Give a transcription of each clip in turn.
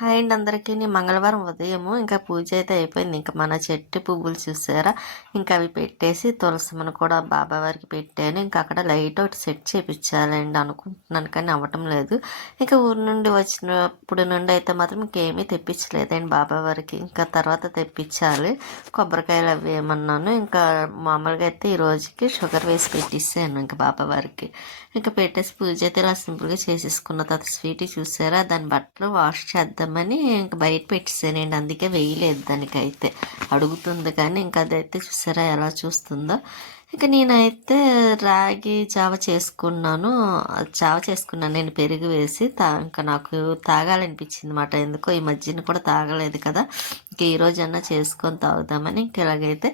Hi అండి అందరికీ. నేను మంగళవారం ఉదయము ఇంకా పూజ అయితే అయిపోయింది. ఇంకా మన చెట్టు పువ్వులు చూసారా? ఇంకా అవి పెట్టేసి తులసిమను కూడా బాబా వారికి పెట్టాను. ఇంకా అక్కడ లైట్ ఒకటి సెట్ చేయించాలండి అనుకుంటున్నాను కానీ అవ్వటం లేదు. ఇంకా ఊరి నుండి వచ్చినప్పుడు నుండి అయితే మాత్రం ఇంకేమీ తెప్పించలేదండి బాబా వారికి. ఇంకా తర్వాత తెప్పించాలి. కొబ్బరికాయలు అవి ఏమన్నాను. ఇంకా మామూలుగా అయితే ఈ రోజుకి షుగర్ వేసి పెట్టేసాను ఇంకా బాబా వారికి. ఇంకా పెట్టేసి పూజ అయితే ఇలా సింపుల్గా చేసేసుకున్న తర్వాత స్వీట్ చూసారా? దాని బట్టలు వాష్ చేద్దాం చేద్దామని ఇంకా బయట పెట్టేసానండి. అందుకే వేయలేదు దానికైతే. అడుగుతుంది కానీ ఇంకా అదైతే చూసారా ఎలా చూస్తుందో. ఇక నేనైతే రాగి జావ చేసుకున్నాను. జావ చేసుకున్నాను. నేను పెరుగు వేసి తా ఇంకా నాకు తాగాలనిపించింది అనమాట ఎందుకో ఈ మధ్యన కూడా తాగలేదు కదా. ఇంక ఈరోజు అన్నా చేసుకొని తాగుదామని ఇంక ఇలాగైతే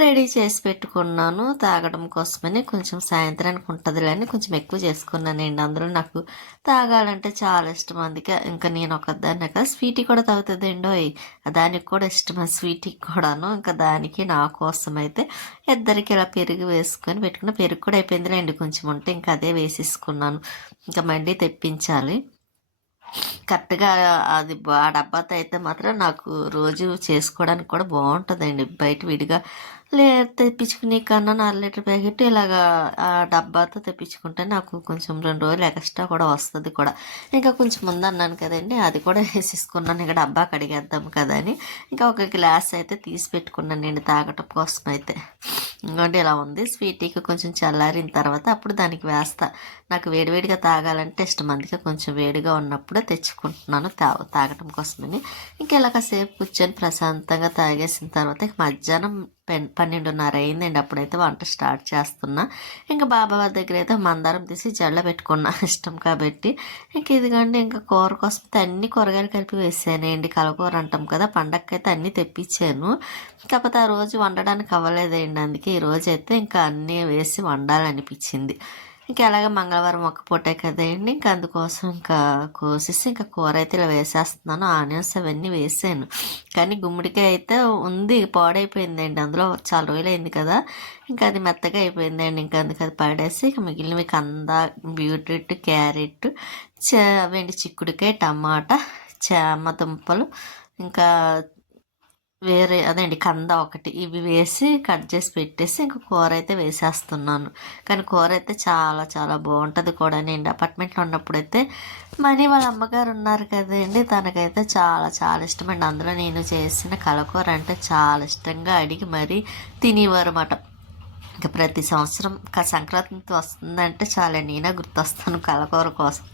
రెడీ చేసి పెట్టుకున్నాను. తాగడం కోసమని కొంచెం సాయంత్రానికి ఉంటుందిలే అని కొంచెం ఎక్కువ చేసుకున్నానండి. అందులో నాకు తాగాలంటే చాలా ఇష్టం. అందుకే ఇంకా నేను ఒకదాన్నే కదా స్వీటీ కూడా తాగుతుందండి దానికి కూడా ఇష్టం స్వీటీకి కూడాను. ఇంకా దానికి నా కోసం అయితే ఇద్దరికి ఇలా పెరుగు వేసుకొని పెట్టుకున్న పెరుగు కూడా అయిపోయిందిలేండి. కొంచెం ఉంటే ఇంకా అదే వేసేసుకున్నాను. ఇంకా మళ్ళీ తెప్పించాలి. కరెక్ట్గా అది ఆ డబ్బాతో అయితే మాత్రం నాకు రోజు చేసుకోవడానికి కూడా బాగుంటుందండి బయట విడిగా లే తెప్పించుకునే కన్నా నాలుగు లీటర్ ప్యాకెట్ ఇలాగా ఆ డబ్బాతో తెప్పించుకుంటే నాకు కొంచెం రెండు రోజులు ఎక్స్ట్రా కూడా వస్తుంది కూడా. ఇంకా కొంచెం ముందు అన్నాను కదండి అది కూడా వేసేసుకున్నాను. ఇంకా డబ్బా కడిగేద్దాం కదా అని. ఇంకా ఒక గ్లాస్ అయితే తీసి పెట్టుకున్నాను నేను తాగటం కోసం అయితే. ఇంకోటి ఇలా ఉంది స్వీటీకి కొంచెం చల్లారిన తర్వాత అప్పుడు దానికి వేస్తా. నాకు వేడివేడిగా తాగాలంటే ఇష్టం అందుకే కొంచెం వేడిగా ఉన్నప్పుడు తెచ్చుకుంటున్నాను తా తాగటం కోసమని. ఇంకా ఇలా కాసేపు కూర్చొని ప్రశాంతంగా తాగేసిన తర్వాత ఇక మధ్యాహ్నం పన్నెండున్నర అయిందండి. అప్పుడైతే వంట స్టార్ట్ చేస్తున్నా. ఇంకా బాబా వారి దగ్గర అయితే మందారం తీసి జల్ల పెట్టుకున్నా. ఇష్టం కాబట్టి. ఇంక ఇదిగండి ఇంకా కూర కోసం అన్ని కూరగాయలు కలిపి వేసానండి కలకూర అంటాం కదా పండక్కైతే అన్నీ తెప్పించాను. కాకపోతే ఆ రోజు వండడానికి అవ్వలేదండి. అందుకే ఈరోజు అయితే ఇంకా అన్నీ వేసి వండాలనిపించింది. ఇంకా అలాగే మంగళవారం ఒక్క పూటే కదండి ఇంకా అందుకోసం ఇంకా కోసేసి ఇంకా కూర అయితే ఇలా వేసేస్తున్నాను. ఆనియన్స్ అవన్నీ వేసాను. కానీ గుమ్మడికాయ అయితే ఉంది పాడైపోయిందండి. అందులో చాలా రోజులు అయింది కదా. ఇంకా అది మెత్తగా అయిపోయిందండి. ఇంకా అందుకు అది పడేసి ఇక మిగిలినవి కంద బీట్రూట్ క్యారెట్ వెండి చిక్కుడుకాయ టమాటా చామ దుంపలు ఇంకా వేరే అదేండి కంద ఒకటి. ఇవి వేసి కట్ చేసి పెట్టేసి ఇంకా కూర అయితే వేసేస్తున్నాను. కానీ కూర అయితే చాలా చాలా బాగుంటుంది కూడా నేను అపార్ట్మెంట్లో ఉన్నప్పుడు అయితే మనీ వాళ్ళ అమ్మగారు ఉన్నారు కదండి. తనకైతే చాలా చాలా ఇష్టమండి అందులో నేను చేసిన కలకూర అంటే చాలా ఇష్టంగా అడిగి మరీ తినేవారు అన్నమాట. ఇంకా ప్రతి సంవత్సరం సంక్రాంతి వస్తుందంటే చాలా నేనే గుర్తొస్తాను కలకూర కోసం.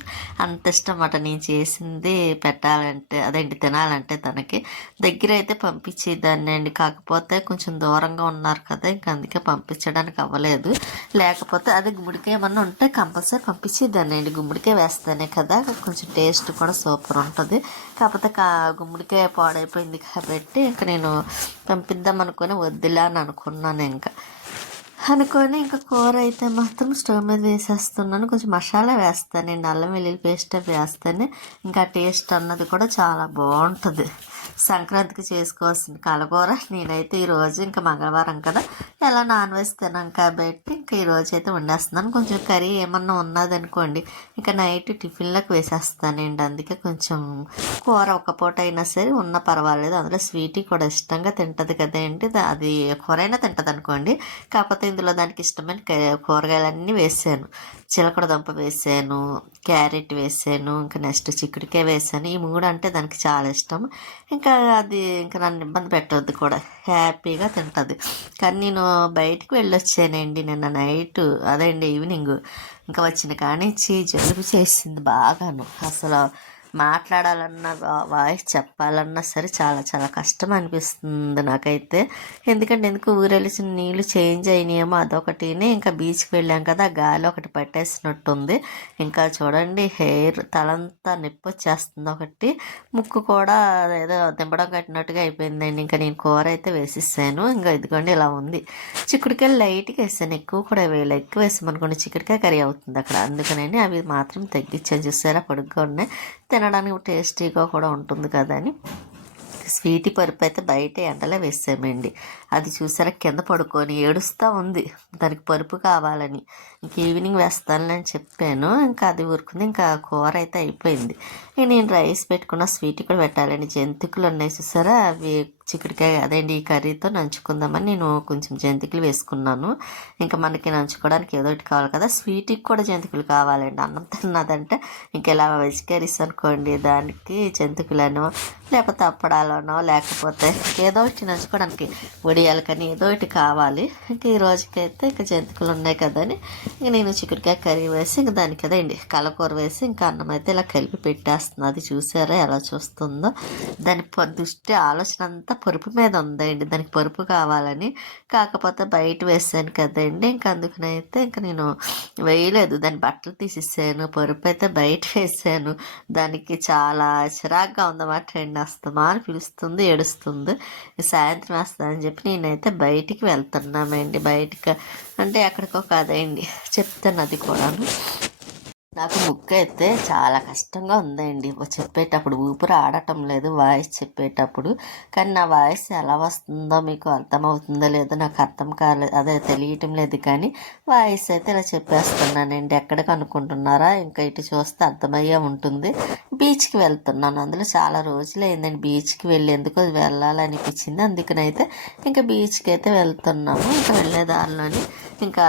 అంత ఇష్టం అట నేను చేసింది పెట్టాలంటే అదేంటి తినాలంటే తనకి. దగ్గర అయితే పంపించేదాన్ని అండి. కాకపోతే కొంచెం దూరంగా ఉన్నారు కదా ఇంక అందుకే పంపించడానికి అవ్వలేదు. లేకపోతే అది గుమ్మడికాయ ఏమన్నా ఉంటే కంపల్సరీ పంపించేదాన్ని అండి. గుమ్మడికాయ వేస్తానే కదా కొంచెం టేస్ట్ కూడా సూపర్ ఉంటుంది. కాకపోతే కా గుమ్మడికాయ పాడైపోయింది కాబట్టి ఇంకా నేను పంపిద్దాం అనుకుని వద్దులే అని అనుకున్నాను ఇంకా. అనుకొని ఇంకా కూర అయితే మాత్రం స్టవ్ మీద వేసేస్తున్నాను. కొంచెం మసాలా వేస్తానండి అల్లం వెల్లుల్లి పేస్ట్ వేస్తేనే. ఇంకా టేస్ట్ అన్నది కూడా చాలా బాగుంటుంది. సంక్రాంతికి చేసుకోవాల్సిన కలగూర నేనైతే ఈరోజు ఇంకా మంగళవారం కదా. ఎలా నాన్ వెజ్ తినాం కాబట్టి ఇంకా ఈరోజు అయితే వండేస్తున్నాను. కొంచెం కర్రీ ఏమన్నా ఉన్నదనుకోండి ఇంకా నైట్ టిఫిన్లకు వేసేస్తానండి అందుకే కొంచెం కూర ఒక పూట అయినా సరే ఉన్న పర్వాలేదు. అందులో స్వీట్ కూడా ఇష్టంగా తింటుంది కదండి. అది కూర అయినా తింటుంది అనుకోండి కాకపోతే ఇందులో దానికి ఇష్టమైన కూరగాయలన్నీ వేసాను. చిలకడ దుంప వేసాను క్యారెట్ వేసాను ఇంకా నెక్స్ట్ చిక్కుడికాయ వేసాను. ఈ మూడు అంటే దానికి చాలా ఇష్టం. ఇంకా అది ఇంకా నన్ను ఇబ్బంది పెట్టవద్దు కూడా. హ్యాపీగా తింటుంది. కానీ నేను బయటికి వెళ్ళొచ్చానండి నిన్న నైట్. అదే అండి ఈవినింగ్. ఇంకా వచ్చిన కానీ జలుబు చేసింది బాగాను. అసలు మాట్లాడాలన్నా వాయిస్ చెప్పాలన్నా సరే చాలా చాలా కష్టం అనిపిస్తుంది నాకైతే. ఎందుకంటే ఎందుకు ఊరెళ్ళిన నీళ్ళు చేంజ్ అయినాయేమో అదొకటినే. ఇంకా బీచ్కి వెళ్ళాం కదా గాలి ఒకటి పట్టేసినట్టుంది. ఇంకా చూడండి హెయిర్ తలంతా నొప్పి వచ్చేస్తుంది ఒకటి. ముక్కు కూడా ఏదో దింపడం కట్టినట్టుగా అయిపోయిందండి. ఇంకా నేను కూర అయితే వేసిస్తాను ఇంకా ఇదిగోండి ఇలా ఉంది. చిక్కుడుకాయలు లైట్గా వేసాను. ఎక్కువ కూడా వేయలేదు. ఎక్కువ వేసామనుకోండి చిక్కుడుకాయ కర్రీ అవుతుంది అక్కడ. అందుకని అవి మాత్రం తగ్గించాను. చూసారా? పొడుగ్గా ఉన్నాయి. తినడానికి టేస్టీగా కూడా ఉంటుంది కదా అని. స్వీటీ పరుపు అయితే బయట ఎండలో వేసామండి. అది చూసారా కింద పడుకొని ఏడుస్తూ ఉంది. దానికి పరుపు కావాలని. ఇంక ఈవినింగ్ వేస్తానని చెప్పాను. ఇంకా అది ఊరుకుంది. ఇంకా కూర అయితే అయిపోయింది. నేను రైస్ పెట్టుకున్న స్వీట్ కూడా పెట్టాలండి. జంతికలు ఉన్నాయి చూసారా అవి చిక్కుడుకాయ అదేంటి ఈ కర్రీతో నంచుకుందామని నేను కొంచెం జంతికలు వేసుకున్నాను. ఇంకా మనకి నంచుకోవడానికి ఏదో ఒకటి కావాలి కదా స్వీట్కి కూడా జంతికలు కావాలండి. అన్నం తిన్నదంటే ఇంకా ఇలా వెజ్ కర్రీస్ అనుకోండి దానికి జంతికలను లేకపోతే అప్పడాలనో లేకపోతే ఏదో ఒకటి నంచుకోవడానికి వడియాలు కానీ ఏదో ఒకటి కావాలి. ఇంక ఈ రోజుకైతే ఇంకా జంతికలు ఉన్నాయి కదని ఇంక నేను చిక్కుడుకాయ కర్రీ వేసి ఇంక దానికి అదేండి కలకూర వేసి ఇంకా అన్నం అయితే ఇలా కలిపి పెట్టేస్తుంది అది చూసారా ఎలా చూస్తుందో. దాని దృష్టి ఆలోచన అంతా పరుపు మీద ఉందండి. దానికి పరుపు కావాలని. కాకపోతే బయట వేసాను కదండి. ఇంకా అందుకనైతే ఇంక నేను వేయలేదు. దాని బట్టలు తీసేసాను. పరుపు అయితే బయట వేసాను. దానికి చాలా చిరాగ్గా ఉందన్నమాట అండి. అస్తమా అని పిలుస్తుంది ఏడుస్తుంది. సాయంత్రం వేస్తానని చెప్పి నేనైతే బయటికి వెళ్తున్నామండి. బయటికి అంటే ఎక్కడికో కాదండి. చెప్తాను అది కూడాను. నాకు ముక్క అయితే చాలా కష్టంగా ఉందండి. చెప్పేటప్పుడు ఊపిరి ఆడటం లేదు వాయిస్ చెప్పేటప్పుడు. కానీ నా వాయిస్ ఎలా వస్తుందో మీకు అర్థమవుతుందో లేదో నాకు అర్థం కాలేదు అదే తెలియటం లేదు. కానీ వాయిస్ అయితే ఇలా చెప్పేస్తున్నానండి. ఎక్కడికి అనుకుంటున్నారా ఇంకా ఇటు చూస్తే అర్థమయ్యే ఉంటుంది. బీచ్కి వెళ్తున్నాను. అందులో చాలా రోజులు అయిందండి బీచ్కి వెళ్ళి ఎందుకో వెళ్ళాలనిపించింది. అందుకనైతే ఇంకా బీచ్కి అయితే వెళ్తున్నాము. ఇంకా వెళ్ళే దారిలోని ఇంకా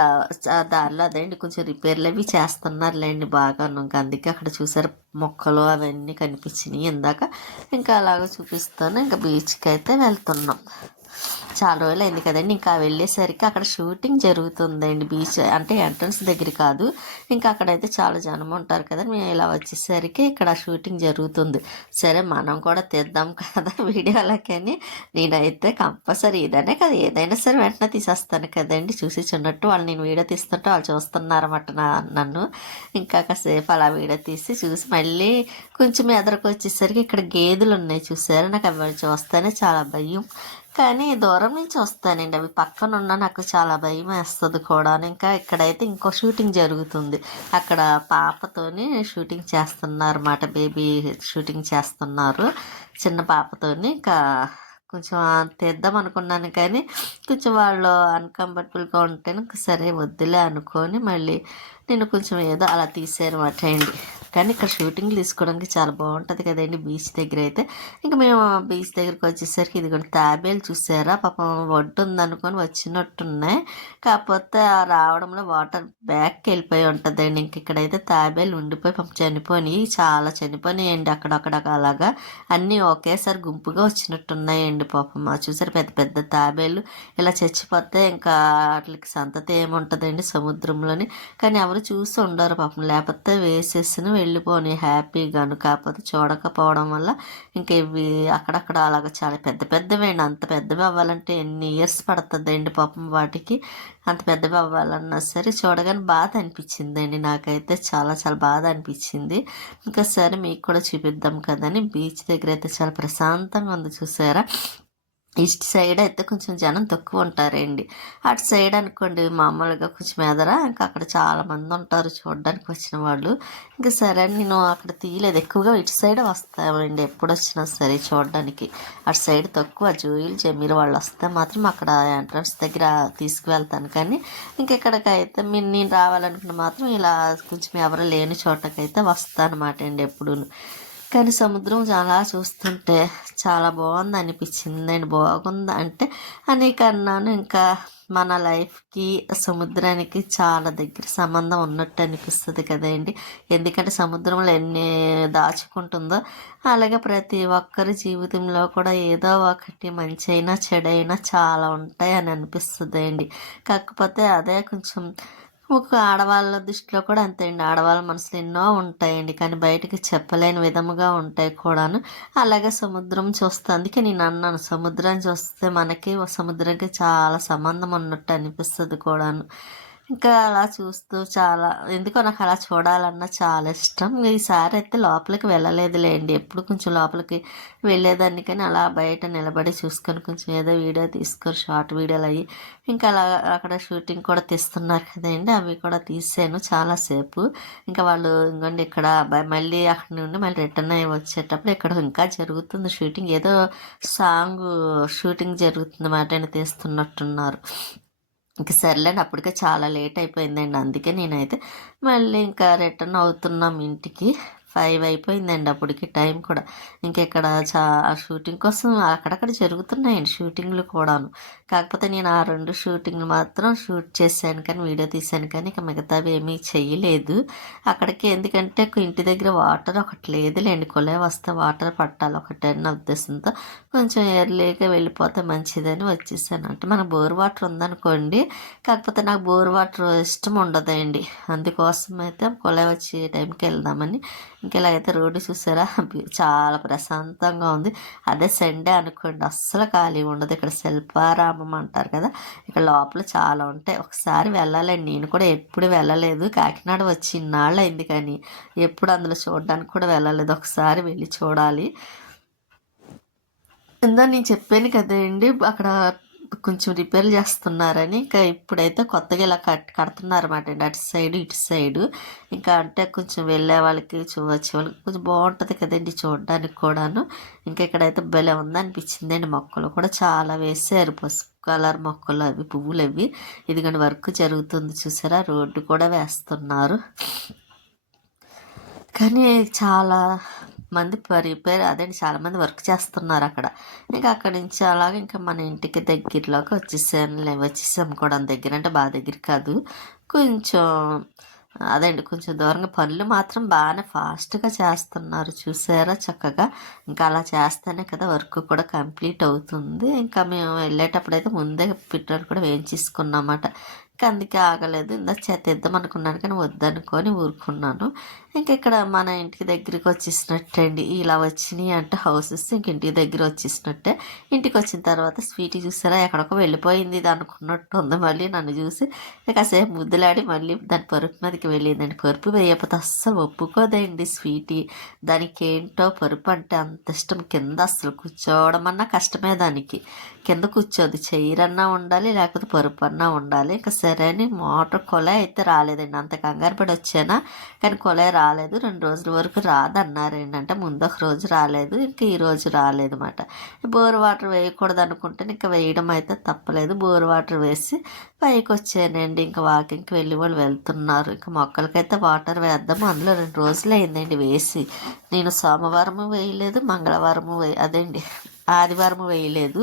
దానిలో అదండి కొంచెం రిపేర్లు అవి చేస్తున్నారులేండి బాగా ఇంకా అందుకే అక్కడ చూసారు మొక్కలు అవన్నీ కనిపించినాయి ఇందాక. ఇంకా అలాగ చూపిస్తాను. ఇంకా బీచ్కి అయితే వెళ్తున్నాం. చాలా రోజులు అయింది కదండి. ఇంకా వెళ్ళేసరికి అక్కడ షూటింగ్ జరుగుతుందండి. బీచ్ అంటే ఎంట్రన్స్ దగ్గర కాదు. ఇంకా అక్కడైతే చాలా జనం ఉంటారు కదా. మేము ఇలా వచ్చేసరికి ఇక్కడ షూటింగ్ జరుగుతుంది. సరే మనం కూడా తీద్దాం కదా వీడియోలకని. నేనైతే కంపల్సరీ ఇదనే కదా. ఏదైనా సరే వెంటనే తీసేస్తాను కదండి. చూసి చిన్నట్టు వాళ్ళు నేను వీడియో తీస్తుంటే వాళ్ళు చూస్తున్నారన్నమాట నా నన్ను. ఇంకా కాసేపు అలా వీడియో తీసి చూసి మళ్ళీ కొంచెం ఎదరకు వచ్చేసరికి ఇక్కడ గేదెలు ఉన్నాయి చూసారు? నాకు అవి చూస్తేనే చాలా భయం. కానీ దూరం నుంచి వస్తానండి. అవి పక్కన ఉన్న నాకు చాలా భయం వేస్తుంది కూడా. ఇంకా ఇక్కడైతే ఇంకో షూటింగ్ జరుగుతుంది. అక్కడ పాపతోని షూటింగ్ చేస్తున్నారు అన్నమాట బేబీ షూటింగ్ చేస్తున్నారు. చిన్న పాపతోని ఇంకా కొంచెం తీద్దాం అనుకున్నాను కానీ కొంచెం వాళ్ళు అన్కంఫర్టబుల్గా ఉంటే సరే వద్దులే అనుకొని మళ్ళీ నేను కొంచెం ఏదో అలా తీసారన్నమాట అండి. కానీ ఇక్కడ షూటింగ్లు తీసుకోవడానికి చాలా బాగుంటుంది కదండి బీచ్ దగ్గర అయితే. ఇంకా మేము బీచ్ దగ్గరికి వచ్చేసరికి ఇది కూడా తాబేలు చూసారా? పాపం ఒడ్డు ఉందనుకొని వచ్చినట్టున్నాయి. కాకపోతే ఆ రావడంలో వాటర్ బ్యాక్కి వెళ్ళిపోయి ఉంటుందండి. ఇంక ఇక్కడైతే తాబేలు ఉండిపోయి పాపం చనిపోయి చాలా చనిపోయినాయండి అక్కడక్కడ అలాగా. అన్నీ ఒకేసారి గుంపుగా వచ్చినట్టున్నాయండి పాపం. చూసారు పెద్ద పెద్ద తాబేలు. ఇలా చచ్చిపోతే ఇంకా వాటికి సంతతి ఏముంటుందండి సముద్రంలోని. కానీ ఎవరు చూసి ఉండరు పాపం. లేకపోతే వేసేసిన వెళ్ళిపోని హ్యాపీగాను కాకపోతే చూడకపోవడం వల్ల ఇంకా ఇవి అక్కడక్కడ అలాగ చాలా పెద్ద పెద్దవేండి అంత పెద్దవి అవ్వాలంటే ఎన్ని ఇయర్స్ పడుతుందండి పాపం వాటికి. అంత పెద్దవి అవ్వాలన్నా సరే చూడగానే బాధ అనిపించిందండి నాకైతే. చాలా చాలా బాధ అనిపించింది. ఇంకా సరే మీకు కూడా చూపిద్దాం కదని బీచ్ దగ్గర అయితే చాలా ప్రశాంతంగా ఉంది చూసారా. ఈస్ట్ సైడ్ అయితే కొంచెం జనం తక్కువ ఉంటారండి. అటు సైడ్ అనుకోండి మామూలుగా కొంచెం ఎదరా ఇంకా అక్కడ చాలామంది ఉంటారు చూడడానికి వచ్చిన వాళ్ళు. ఇంకా సరే అని నేను అక్కడ తీయలేదు. ఎక్కువగా ఇటు సైడ్ వస్తామండి ఎప్పుడు వచ్చినా సరే చూడడానికి. అటు సైడ్ తక్కువ జూయిల్ జమీర్ వాళ్ళు వస్తే మాత్రం అక్కడ ఎంట్రన్స్ దగ్గర తీసుకువెళ్తాను. కానీ ఇంకెక్కడికైతే మీరు నేను రావాలనుకున్న మాత్రం ఇలా కొంచెం ఎవరు లేని చోటకైతే వస్తాను అన్నమాట అండి ఎప్పుడూ కానీ సముద్రం చాలా చూస్తుంటే చాలా బాగుంది అనిపించిందండి బాగుంది అంటే అనేక కన్నాను ఇంకా మన లైఫ్కి సముద్రానికి చాలా దగ్గర సంబంధం ఉన్నట్టు అనిపిస్తుంది కదండి. ఎందుకంటే సముద్రంలో ఎన్ని దాచుకుంటుందో అలాగే ప్రతి ఒక్కరి జీవితంలో కూడా ఏదో ఒకటి మంచి అయినా చెడైనా చాలా ఉంటాయి అని అనిపిస్తుంది అండి కాకపోతే అదే కొంచెం ఒక ఆడవాళ్ళ దృష్టిలో కూడా అంతే అండి ఆడవాళ్ళ మనసులో ఎన్నో ఉంటాయండి. కానీ బయటకి చెప్పలేని విధముగా ఉంటాయి కూడాను. అలాగే సముద్రం చూస్తే అందుకే నేను అన్నాను. సముద్రం చూస్తే మనకి సముద్రంకి చాలా సంబంధం ఉన్నట్టు అనిపిస్తుంది కూడాను. ఇంకా అలా చూస్తూ చాలా ఎందుకో నాకు అలా చూడాలన్నా చాలా ఇష్టం. ఈసారి అయితే లోపలికి వెళ్ళలేదులేండి. ఎప్పుడు కొంచెం లోపలికి వెళ్ళేదాన్ని కానీ అలా బయట నిలబడి చూసుకొని కొంచెం ఏదో వీడియో తీసుకొని షార్ట్ వీడియోలు అయ్యి ఇంకా అలా అక్కడ షూటింగ్ కూడా తీస్తున్నారు కదండి అవి కూడా తీసాను చాలాసేపు ఇంకా వాళ్ళు ఇంకోండి ఇక్కడ మళ్ళీ అక్కడ నుండి మళ్ళీ రిటర్న్ అయ్యి వచ్చేటప్పుడు ఇక్కడ ఇంకా జరుగుతుంది షూటింగ్. ఏదో సాంగ్ షూటింగ్ జరుగుతుంది మాట తీస్తున్నట్టున్నారు. ఇంక సర్లేండి అప్పటికే చాలా లేట్ అయిపోయిందండి. అందుకే నేనైతే మళ్ళీ ఇంకా రిటర్న్ అవుతున్నాం ఇంటికి. ఫైవ్ అయిపోయిందండి అప్పటికి టైం కూడా. ఇంకెక్కడ చా షూటింగ్ కోసం అక్కడక్కడ జరుగుతున్నాయండి షూటింగ్లు కూడాను. కాకపోతే నేను ఆ రెండు షూటింగ్లు మాత్రం షూట్ చేశాను కానీ వీడియో తీశాను కానీ ఇక మిగతావి ఏమీ చేయలేదు. అక్కడికి ఎందుకంటే ఇంటి దగ్గర వాటర్ ఒకటి లేదులేండి. కొలే వస్తే వాటర్ పట్టాలి ఒకటి అన్న ఉద్దేశంతో. కొంచెం ఎర్లీగా వెళ్ళిపోతే మంచిదని వచ్చేసాను. అంటే మనకు బోర్ వాటర్ ఉందనుకోండి కాకపోతే నాకు బోర్ వాటర్ ఇష్టం ఉండదండి. అందుకోసం అయితే కొలే వచ్చే టైంకి వెళ్దామని. ఇంకెలాగైతే రోడ్డు చూసారా? చాలా ప్రశాంతంగా ఉంది. అదే సండే అనుకోండి అస్సలు ఖాళీ ఉండదు. ఇక్కడ శిల్పారామం అంటారు కదా ఇక్కడ లోపల చాలా ఉంటాయి. ఒకసారి వెళ్ళాలండి. నేను కూడా ఎప్పుడు వెళ్ళలేదు. కాకినాడ వచ్చి ఇన్నాళ్ళు అయింది కానీ ఎప్పుడు అందులో చూడడానికి కూడా వెళ్ళలేదు. ఒకసారి వెళ్ళి చూడాలి. ఇందా నేను చెప్పాను కదండి అక్కడ కొంచెం రిపేర్ చేస్తున్నారని. ఇంకా ఇప్పుడైతే కొత్తగా ఇలా కట్ కడుతున్నారన్నమాట అండి. అటు సైడ్ ఇటు సైడు ఇంకా అంటే కొంచెం వెళ్ళే వాళ్ళకి చూ- వచ్చే వాళ్ళకి కొంచెం బాగుంటుంది కదండి చూడడానికి కూడాను. ఇంకా ఇక్కడైతే భలే ఉందనిపించిందండి మొక్కలు కూడా చాలా వేసారు. పసుపు కలర్ మొక్కలు అవి పువ్వులు అవి ఇదిగోండి వర్క్ జరుగుతుంది చూసారా? రోడ్డు కూడా వేస్తున్నారు. కానీ చాలా మంది రిపేర్ అదే చాలా మంది వర్క్ చేస్తున్నారు అక్కడ. ఇంకా అక్కడి నుంచి అలాగే ఇంకా మన ఇంటికి దగ్గరలోకి వచ్చేసాను వచ్చేసాం కూడా దగ్గర. అంటే బాగా దగ్గర కాదు. కొంచెం అదండి కొంచెం దూరంగా పనులు మాత్రం బాగానే ఫాస్ట్గా చేస్తున్నారు. చూసారా చక్కగా. ఇంకా అలా చేస్తేనే కదా వర్క్ కూడా కంప్లీట్ అవుతుంది. ఇంకా మేము వెళ్ళేటప్పుడు అయితే ముందే పెట్రోల్ కూడా వేయించేసుకున్నామన్నమాట ఇంకా అందుకే ఆగలేదు. ఇందా చేద్దాం అనుకున్నాను కానీ వద్దనుకొని ఊరుకున్నాను. ఇంక ఇక్కడ మన ఇంటికి దగ్గరికి వచ్చేసినట్టండి. ఇలా వచ్చినాయి అంటే హౌసెస్ ఇంక ఇంటికి దగ్గర వచ్చేసినట్టే. ఇంటికి వచ్చిన తర్వాత స్వీట్ చూసారా? ఎక్కడికో వెళ్ళిపోయింది ఇది అనుకున్నట్టు ఉంది మళ్ళీ నన్ను చూసి. ఇక కాసేపు ముద్దులాడి మళ్ళీ దాని పరుపు మీదకి వెళ్ళిందండి. పరుపు వేయకపోతే అస్సలు ఒప్పుకోదండి స్వీటీ దానికి ఏంటో పరుపు అంటే అంత ఇష్టం. కింద అస్సలు కూర్చోవడం అన్నా కష్టమే దానికి. కింద కూర్చోదు. చైరన్నా ఉండాలి లేకపోతే పరుపు అన్నా ఉండాలి. ఇంకా సరే అని మోటార్ కొలే అయితే రాలేదండి. అంత కంగారు పడి వచ్చానా? కానీ కొలే రాలేదు రెండు రోజుల వరకు రాదన్నారు. ఏంటంటే ముందు ఒక రోజు రాలేదు ఇంకా ఈ రోజు రాలేదు అనమాట బోర్ వాటర్ వేయకూడదు అనుకుంటే ఇంకా వేయడం అయితే తప్పలేదు. బోర్ వాటర్ వేసి పైకి వచ్చానండి. ఇంకా వాకింగ్కి వెళ్ళి వాళ్ళు వెళ్తున్నారు. ఇంకా మొక్కలకైతే వాటర్ వేద్దాము అందులో రెండు రోజులు అయిందండి వేసి. నేను సోమవారం వేయలేదు మంగళవారం వే అదండి ఆదివారం వేయలేదు.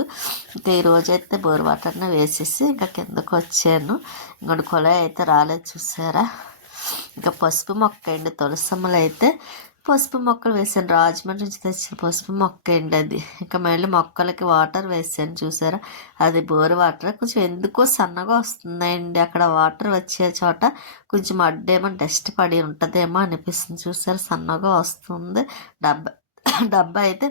ఇంకా ఈ అయితే బోర్ వాటర్ని వేసేసి ఇంకా కిందకు వచ్చాను ఇంకొక కొల అయితే రాలేదు చూసారా? ఇంకా పసుపు మొక్క అండి తులసమ్మలు అయితే పసుపు మొక్కలు వేసాను. రాజమండ్రి నుంచి తెచ్చిన పసుపు మొక్క అండి అది. ఇంకా మళ్ళీ మొక్కలకి వాటర్ వేసాను చూసారా? అది బోర్ వాటర్. కొంచెం ఎందుకో సన్నగా వస్తుందండి అక్కడ వాటర్ వచ్చే చోట కొంచెం అడ్డేమో డస్ట్ పడి ఉంటుందేమో అనిపిస్తుంది. చూసారా? సన్నగా వస్తుంది. డబ్బా డబ్బా అయితే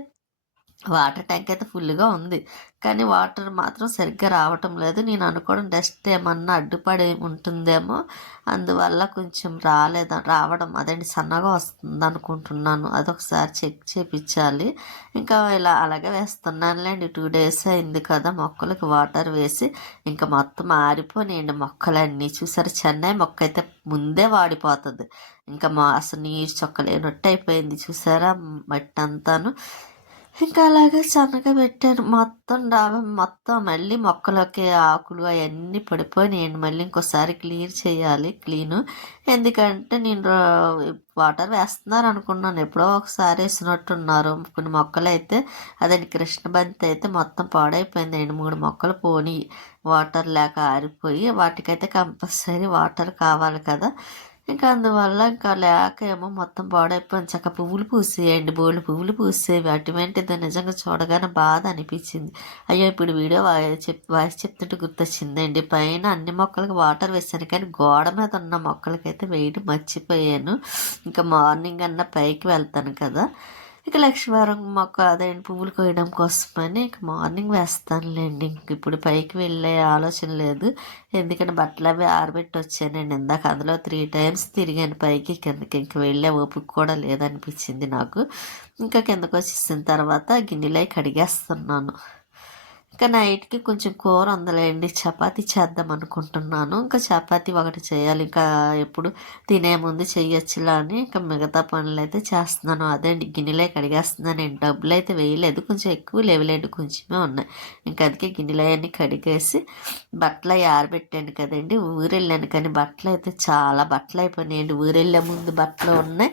వాటర్ ట్యాంక్ అయితే ఫుల్గా ఉంది. కానీ వాటర్ మాత్రం సరిగ్గా రావటం లేదు. నేను అనుకోవడం డస్ట్ ఏమన్నా అడ్డుపడి ఉంటుందేమో. అందువల్ల కొంచెం రాలేదు రావడం అదండి సన్నగా వస్తుంది అనుకుంటున్నాను. అదొకసారి చెక్ చేపించాలి ఇంకా ఇలా అలాగే వేస్తున్నానులేండి. టూ డేస్ అయింది కదా మొక్కలకు వాటర్ వేసి. ఇంకా మొత్తం ఆరిపోయినాయండి మొక్కలన్నీ. చూసారు చెన్నై మొక్క అయితే ముందే వాడిపోతుంది. ఇంకా మా అసలు నీరు చొక్కలేనట్టు అయిపోయింది. చూసారా? మట్టి అంతాను. ఇంకా అలాగే సన్నగా పెట్టాను. మొత్తం డాబా మొత్తం మళ్ళీ మొక్కలకి ఆకులు అవన్నీ పడిపోయినాయండి మళ్ళీ ఇంకోసారి క్లియర్ చేయాలి క్లీను. ఎందుకంటే నేను వాటర్ వేస్తున్నారు అనుకున్నాను. ఎప్పుడో ఒకసారి వేసినట్టున్నారు. కొన్ని మొక్కలు అయితే అదండి కృష్ణబంతి అయితే మొత్తం పాడైపోయింది రెండు మూడు మొక్కలు పోని వాటర్ లేక ఆరిపోయి వాటికైతే కంపల్సరీ వాటర్ కావాలి కదా. ఇంకా అందువల్ల ఇంకా లేక ఏమో మొత్తం పాడైపోయింది. చక్క పువ్వులు పూసేయండి బోళ్ళు పువ్వులు పూసేవి. అటువంటిది నిజంగా చూడగానే బాధ అనిపించింది. అయ్యో ఇప్పుడు వీడియో వాయిస్ చెప్ వాయిస్ చెప్తుంటే గుర్తొచ్చిందండి. పైన అన్ని మొక్కలకి వాటర్ వేసాను కానీ గోడ మీద ఉన్న మొక్కలకైతే వేయడం మర్చిపోయాను. ఇంకా మార్నింగ్ అన్న పైకి వెళ్తాను కదా. ఇక లక్ష్మీవారం మాకు అదేంటి పువ్వులు కోయడం కోసమని ఇక మార్నింగ్ వేస్తానులేండి. ఇంక ఇప్పుడు పైకి వెళ్ళే ఆలోచన లేదు. ఎందుకంటే బట్టలు అవి ఆరబెట్టి వచ్చానండి. ఇందాక అందులో త్రీ టైమ్స్ తిరిగాను పైకి కిందకి ఇంక వెళ్ళే ఓపిక కూడా లేదనిపించింది నాకు. ఇంకా కిందకు వచ్చేసిన తర్వాత గిన్నెలై కడిగేస్తున్నాను. ఇంకా నైట్కి కొంచెం కూర ఉందలేండి. చపాతీ చేద్దాం అనుకుంటున్నాను. ఇంకా చపాతీ ఒకటి చేయాలి. ఇంకా ఎప్పుడు తినే ముందు చేయొచ్చులా అని ఇంకా మిగతా పనులు అయితే చేస్తున్నాను. అదే అండి గిన్నెలే కడిగేస్తున్నాను. నేను డబ్బులు అయితే వేయలేదు. కొంచెం ఎక్కువ లేవలేండి. కొంచెమే ఉన్నాయి. ఇంకా అందుకే గిన్నెలన్నీ అవన్నీ కడిగేసి బట్టలు ఆరబెట్టాను కదండి. ఊరెళ్ళాను కానీ బట్టలు అయితే చాలా బట్టలు అయిపోయినాయండి ఊరెళ్ళే ముందు బట్టలు ఉన్నాయి.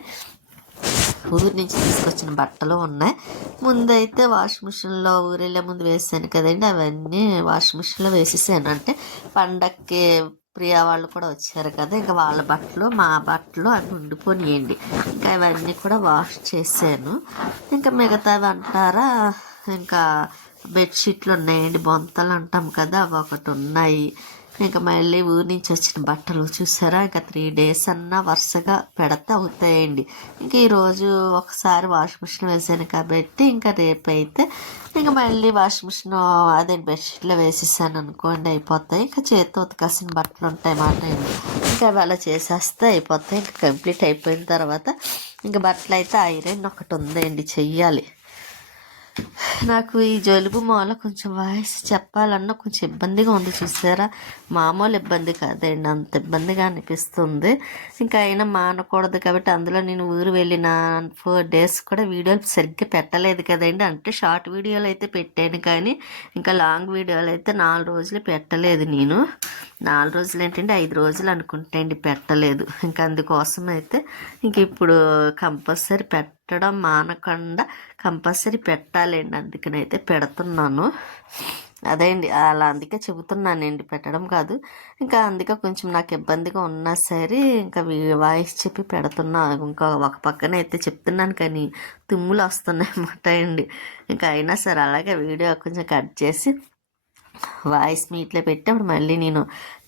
ఊరి నుంచి తీసుకొచ్చిన బట్టలు ఉన్నాయి. ముందైతే వాషింగ్ మిషన్లో ఊరెళ్ళే ముందు వేసాను కదండి. అవన్నీ వాషింగ్ మిషన్లో వేసేసాను. అంటే పండక్కి ప్రియా వాళ్ళు కూడా వచ్చారు కదా ఇంకా వాళ్ళ బట్టలు మా బట్టలు అవి ఉండిపోనియండి. ఇంకా అవన్నీ కూడా వాష్ చేశాను ఇంకా మిగతావి అంటారా? ఇంకా బెడ్షీట్లు ఉన్నాయండి. బొంతలు అంటాం కదా అవి ఒకటి ఉన్నాయి. ఇంకా మళ్ళీ ఊరి నుంచి వచ్చిన బట్టలు చూసారా? ఇంకా త్రీ డేస్ అన్నా వరుసగా పెడతా అవుతాయండి ఇంకా ఈరోజు ఒకసారి వాషింగ్ మిషన్ వేసాను కాబట్టి ఇంకా రేపు అయితే ఇంకా మళ్ళీ వాషింగ్ మిషన్ అదే బెడ్షీట్లో వేసేసాను అనుకోండి అయిపోతాయి. ఇంకా చేతితో ఉతకాల్సిన బట్టలు ఉంటాయి మాట ఇంకా అవి అలా చేసేస్తే అయిపోతాయి. ఇంకా కంప్లీట్ అయిపోయిన తర్వాత ఇంకా బట్టలు అయితే ఐరన్ ఒకటి ఉందండి చెయ్యాలి. నాకు ఈ జలుబు మూల కొంచెం వాయిస్ చెప్పాలన్నా కొంచెం ఇబ్బందిగా ఉంది చూసారా? మామూలు ఇబ్బంది కాదండి అంత ఇబ్బందిగా అనిపిస్తుంది. ఇంకా అయినా మానకూడదు కాబట్టి అందులో నేను ఊరు వెళ్ళిన ఫోర్ డేస్ కూడా వీడియోలు సరిగ్గా పెట్టలేదు కదండి. అంటే షార్ట్ వీడియోలు అయితే పెట్టాను కానీ ఇంకా లాంగ్ వీడియోలు అయితే నాలుగు రోజులు పెట్టలేదు నేను. నాలుగు రోజులు ఏంటంటే ఐదు రోజులు అనుకుంటండి పెట్టలేదు. ఇంకా అందుకోసం అయితే ఇంక ఇప్పుడు కంపల్సరీ పెట్ట పెట్టడం మానకుండా కంపల్సరీ పెట్టాలండి. అందుకనైతే పెడుతున్నాను. అదే అండి అలా అందుకే చెబుతున్నానండి పెట్టడం కాదు. ఇంకా అందుకే కొంచెం నాకు ఇబ్బందిగా ఉన్నా సరే ఇంకా వాయిస్ చెప్పి పెడుతున్నా. ఇంకా ఒక పక్కన అయితే చెప్తున్నాను కానీ తుమ్ములు వస్తున్నాయి అన్నమాట అండి. ఇంకా అయినా సరే అలాగే వీడియో కొంచెం కట్ చేసి వాయిస్ మీట్లో పెట్టి అప్పుడు మళ్ళీ నేను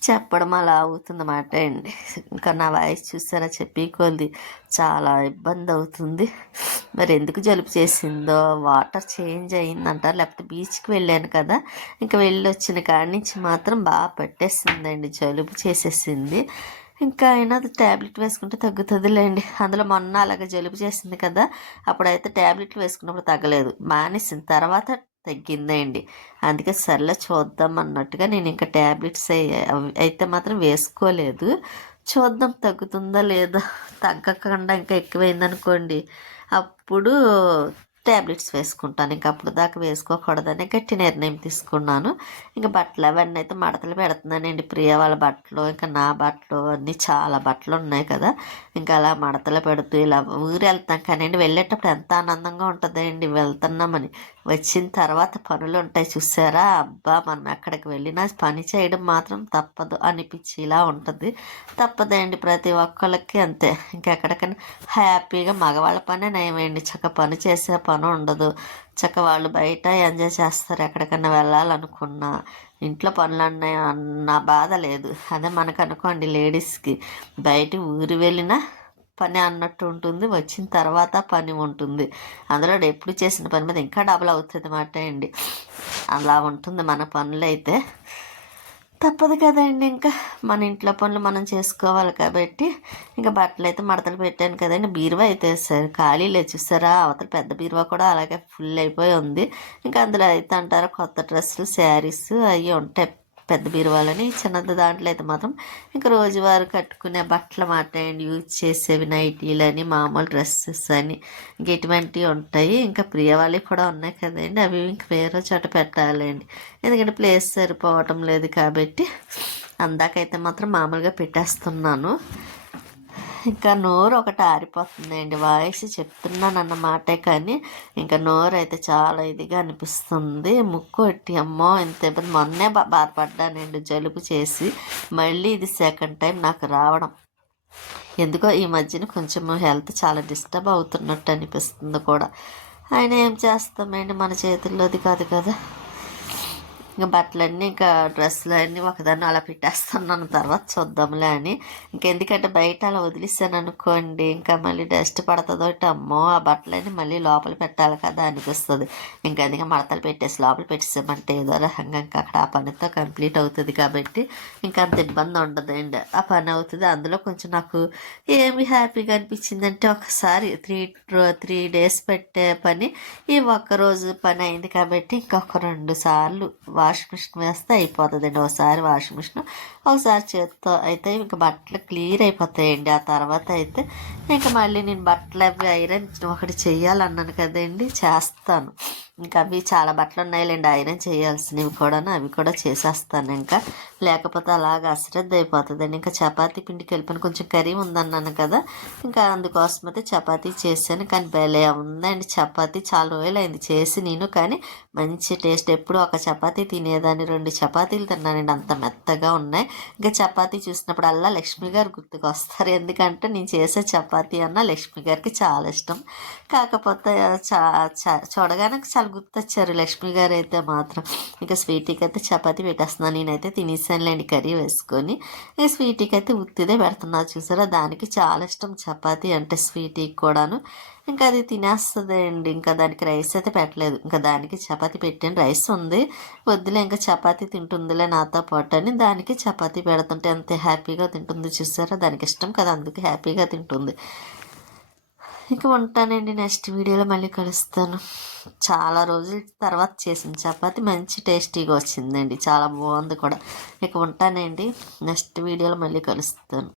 చెప్పడం అలా అవుతుందన్నమాట అండి. ఇంకా నా వాయిస్ చూసారా? చెప్పి కొద్ది చాలా ఇబ్బంది అవుతుంది. మరి ఎందుకు జలుబు చేసిందో వాటర్ చేంజ్ అయిందంటారు? లేకపోతే బీచ్కి వెళ్ళాను కదా ఇంకా వెళ్ళి వచ్చిన కాడి నుంచి మాత్రం బాగా పట్టేసిందండి జలుబు చేసేసింది. ఇంకా అయినా అది ట్యాబ్లెట్ వేసుకుంటే తగ్గుతుందిలేండి. అందులో మొన్న అలాగే జలుబు చేసింది కదా అప్పుడైతే ట్యాబ్లెట్లు వేసుకున్నప్పుడు తగ్గలేదు. మానేసిన తర్వాత తగ్గిందండి. అందుకే సర్లే చూద్దాం అన్నట్టుగా నేను ఇంకా ట్యాబ్లెట్స్ అయితే మాత్రం వేసుకోలేదు. చూద్దాం తగ్గుతుందా లేదా? తగ్గకుండా ఇంకా ఎక్కువైందనుకోండి. అప్పుడు ట్యాబ్లెట్స్ వేసుకుంటాను. ఇంకా అప్పుడు దాకా వేసుకోకూడదని గట్టి నిర్ణయం తీసుకున్నాను. ఇంకా బట్టలు అవన్నీ అయితే మడతలు పెడుతున్నానండి. ప్రియ వాళ్ళ బట్టలు ఇంకా నా బట్టలు అన్నీ చాలా బట్టలు ఉన్నాయి కదా. ఇంకా అలా మడతలు పెడుతూ ఇలా ఊరు వెళ్తాం కానీ వెళ్ళేటప్పుడు ఎంత ఆనందంగా ఉంటుందండి. వెళ్తున్నామని. వచ్చిన తర్వాత పనులు ఉంటాయి చూసారా? అబ్బా! మనం ఎక్కడికి వెళ్ళినా పని చేయడం మాత్రం తప్పదు అనిపించేలా ఉంటుంది. తప్పదండి ప్రతి ఒక్కళ్ళకి అంతే. ఇంకెక్కడికైనా హ్యాపీగా మగవాళ్ళ పనే నయమేయండి చక్క పని చేసే పని ఉండదు. చక్క వాళ్ళు బయట ఎంజాయ్ చేస్తారు ఎక్కడికైనా వెళ్ళాలనుకున్నా. ఇంట్లో పనులు అన్నాయి అన్న బాధ లేదు. అదే మనకు అనుకోండి లేడీస్కి. బయట ఊరు వెళ్ళినా పని అన్నట్టు ఉంటుంది వచ్చిన తర్వాత పని ఉంటుంది. అందులో ఎప్పుడు చేసిన పని మీద ఇంకా డబుల్ అవుతుంది అన్నమాట అండి. అలా ఉంటుంది మన పనులు అయితే. తప్పదు కదండి ఇంకా. మన ఇంట్లో పనులు మనం చేసుకోవాలి కాబట్టి. ఇంకా బట్టలు అయితే మడతలు పెట్టాను కదండి. బీరువా అయితే సార్ ఖాళీ చూసారా? అవతల పెద్ద బీరువా కూడా అలాగే ఫుల్ అయిపోయి ఉంది. ఇంకా అందులో అయితే అంటారా కొత్త డ్రెస్సులు శారీస్ అవి ఉంటాయి. పెద్ద బీరువాలని చిన్నది దాంట్లో అయితే మాత్రం ఇంకా రోజువారు కట్టుకునే బట్టలు మాట అండ్ యూజ్ చేసేవి నైటీలని మామూలు డ్రెస్సెస్ అని ఇంకా ఇటువంటివి ఉంటాయి. ఇంకా ప్రియవాళ్ళవి కూడా ఉన్నాయి కదండి అవి ఇంక వేరే చోట పెట్టాలండి. ఎందుకంటే ప్లేస్ సరిపోవటం లేదు కాబట్టి అందాకైతే మాత్రం మామూలుగా పెట్టేస్తున్నాను. ఇంకా నోరు ఒకటి ఆరిపోతుందండి. వాయిస్ చెప్తున్నాను అన్నమాటే కానీ ఇంకా నోరు అయితే చాలా ఇదిగా అనిపిస్తుంది. ముక్కు ఎట్టి అమ్మో ఇంత ఇబ్బంది మొన్నే బాధపడ్డానండి జలుబు చేసి. మళ్ళీ ఇది సెకండ్ టైం నాకు రావడం. ఎందుకో ఈ మధ్యన కొంచెం హెల్త్ చాలా డిస్టర్బ్ అవుతున్నట్టు అనిపిస్తుంది కూడా. ఆయన ఏం చేస్తామండి మన చేతుల్లోది కాదు కదా. ఇంకా బట్టలన్నీ ఇంకా డ్రెస్సులు అన్నీ ఒకదాన్ని అలా పెట్టేస్తున్నాను. తర్వాత చూద్దాంలే అని. ఇంకెందుకంటే బయట అలా వదిలేసాను అనుకోండి ఇంకా మళ్ళీ డస్ట్ పడుతుందో అమ్మో ఆ బట్టలన్నీ మళ్ళీ లోపల పెట్టాలి కదా అనిపిస్తుంది. ఇంకా అందుకే మడతలు పెట్టేసి లోపల పెట్టేసామంటే ఏదో రకంగా ఇంకా అక్కడ ఆ పనితో కంప్లీట్ అవుతుంది కాబట్టి ఇంకా అంత ఇబ్బంది ఉండదండి ఆ పని అవుతుంది. అందులో కొంచెం నాకు ఏమి హ్యాపీగా అనిపించిందంటే ఒకసారి త్రీ త్రీ డేస్ పెట్టే పని ఈ ఒక్కరోజు పని అయింది కాబట్టి ఇంకొక రెండు సార్లు వాషింగ్ మిషన్ వేస్తే అయిపోతుందండి. ఒకసారి వాషింగ్ మిషన్ ఒకసారి చేతితో అయితే ఇంకా బట్టలు క్లియర్ అయిపోతాయండి. ఆ తర్వాత అయితే ఇంకా మళ్ళీ నేను బట్టలు అవి ఐరన్ ఒకటి చేయాలన్నాను కదండి చేస్తాను. ఇంకా అవి చాలా బట్టలు ఉన్నాయిలేండి ఐరన్ చేయాల్సినవి కూడా అవి కూడా చేసేస్తాను ఇంకా. లేకపోతే అలాగ అశ్రద్ధ అయిపోతుందండి. ఇంకా చపాతీ పిండికి వెళ్ళిపోయిన కొంచెం కర్రీ ఉందన్నాను కదా ఇంకా అందుకోసం అయితే చపాతీ చేశాను. కానీ భలే ఉందండి చపాతీ చాలా రోజులైంది చేసి నేను. కానీ మంచి టేస్ట్. ఎప్పుడు ఒక చపాతీ తినేదాన్ని రెండు చపాతీలు తిన్నానండి. అంత మెత్తగా ఉన్నాయి. ఇంకా చపాతీ చూసినప్పుడల్లా లక్ష్మి గారు గుర్తుకు వస్తారు ఎందుకంటే నేను చేసే చపాతీ అన్న లక్ష్మి గారికి చాలా ఇష్టం. కాకపోతే చా చూడగానే చాలా గుర్తొచ్చారు లక్ష్మి గారు అయితే మాత్రం ఇంకా స్వీటీకి అయితే చపాతీ పెట్టేస్తున్నాను. నేనైతే తినేసానులేండి కర్రీ వేసుకొని. ఈ స్వీటీకి అయితే ఉత్తిదే పెడుతున్నా చూసారా? దానికి చాలా ఇష్టం చపాతీ అంటే స్వీటీకి కూడాను. ఇంకా అది తినేస్తుంది అండి ఇంకా దానికి రైస్ అయితే పెట్టలేదు. ఇంకా దానికి చపాతి పెట్టాను రైస్ ఉంది. వద్దులే ఇంకా చపాతి తింటుందిలే నాతో పాటు అని దానికి చపాతీ పెడుతుంటే ఎంత హ్యాపీగా తింటుంది చూసారా? దానికి ఇష్టం కదా అందుకే హ్యాపీగా తింటుంది. ఇక ఉంటానండి నెక్స్ట్ వీడియోలో మళ్ళీ కలుస్తాను. చాలా రోజుల తర్వాత చేసిన చపాతి మంచి టేస్టీగా వచ్చిందండి చాలా బాగుంది కూడా. ఇక ఉంటానండి నెక్స్ట్ వీడియోలో మళ్ళీ కలుస్తాను.